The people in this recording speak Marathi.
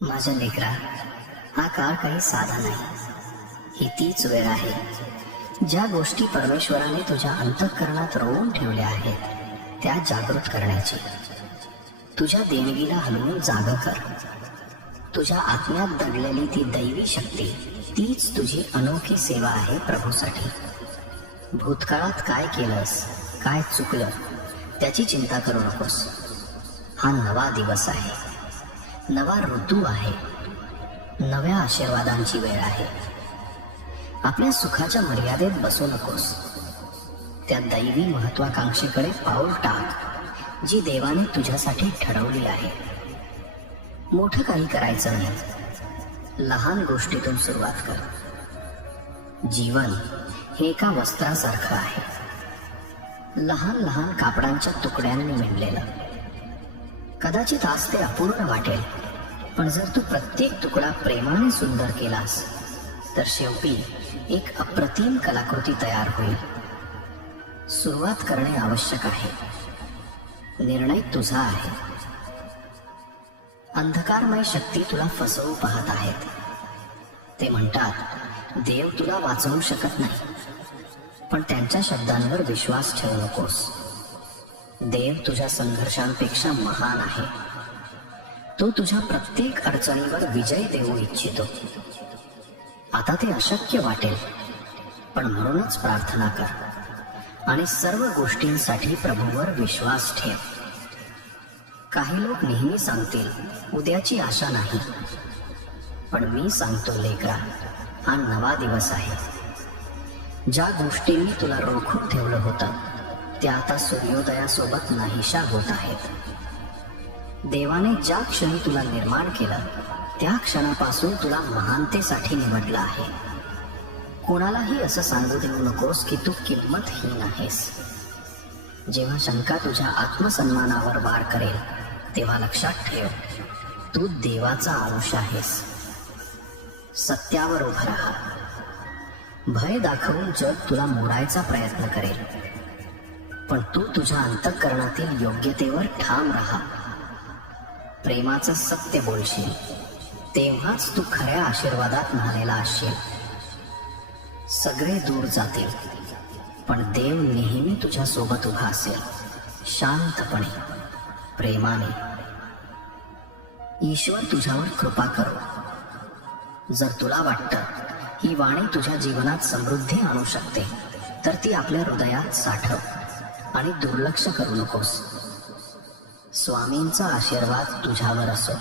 माझ्या लेकरा, हा काळ काही साधा नाही. ही तीच वेळ आहे ज्या गोष्टी परमेश्वराने तुझ्या अंतःकरणात रोवून ठेवल्या आहेत त्या जागृत करण्याची. तुझ्या देणगीला हलवून जाग कर. तुझ्या आत्म्यात दडलेली ती दैवी शक्ती, तीच तुझी अनोखी सेवा आहे प्रभूसाठी. भूतकाळात काय केलंस, काय चुकलं त्याची चिंता करू नकोस. हा नवा दिवस आहे, नवा ऋतू आहे, नव्या आशीर्वादांची वेळ आहे. आपल्या सुखाच्या मर्यादेत बसू नकोस. त्या दैवी महत्वाकांक्षेकडे पाऊल टाक जी देवाने तुझ्यासाठी ठरवली आहे. मोठं काही करायचं नाही, लहान गोष्टीतून सुरुवात कर. जीवन हे एका वस्त्रासारखं आहे, लहान लहान कापडांच्या तुकड्यांनी विणलेलं. कदाचित आज ते अपूर्ण वाटेल, पण जर तू प्रत्येक तुकडा प्रेमाने सुंदर केलास तर शेवटी एक अप्रतिम कलाकृती तयार होईल. सुरुवात करणे आवश्यक आहे, निर्णय तुझा आहे. अंधकारमय शक्ती तुला फसवू पाहत आहेत. ते म्हणतात देव तुला वाचवू शकत नाही, पण त्यांच्या शब्दांवर विश्वास ठेवू नकोस. देव तुझ्या संघर्षांपेक्षा महान आहे. तो तुझ्या प्रत्येक अडचणीवर विजय देऊ इच्छितो. आता ते अशक्य वाटेल, पण म्हणूनच प्रार्थना कर आणि सर्व गोष्टींसाठी प्रभूवर विश्वास ठेव. काही लोक नेहमी सांगतील उद्याची आशा नाही, पण मी सांगतो लेकरा, हा नवा दिवस आहे. ज्या गोष्टींनी तुला रोखून ठेवलं होतं त्या आता सूर्योदयासोबत नाहीशा होत आहेत. देवाने ज्या क्षणी तुला निर्माण केलं त्या क्षणापासून तुला महानतेसाठी निवडलं आहे. कोणालाही असं सांगू देऊ नकोस की तू किंमतहीन आहेस. जेव्हा शंका तुझ्या आत्मसन्मानावर वार करेल तेव्हा लक्षात ठेव, तू देवाचा अंश आहेस. सत्यावर उभं राहा. भय दाखवून जग तुला मोडायचा प्रयत्न करेल, पण तू तुझ्या अंतःकरणातील योग्यतेवर ठाम राहा. प्रेमाचं सत्य बोलशील तेव्हाच तू खऱ्या आशीर्वादात न्हालेला असशील. सगळे दूर जातील, पण देव नेहमी तुझ्या सोबत उभा असेल, शांतपणे, प्रेमाने. ईश्वर तुझ्यावर कृपा करो. जर तुला वाटतं ही वाणी तुझ्या जीवनात समृद्धी आणू शकते तर ती आपल्या हृदयात साठव आणि दुर्लक्ष करू नकोस. स्वामींचा आशीर्वाद तुझ्यावर असो.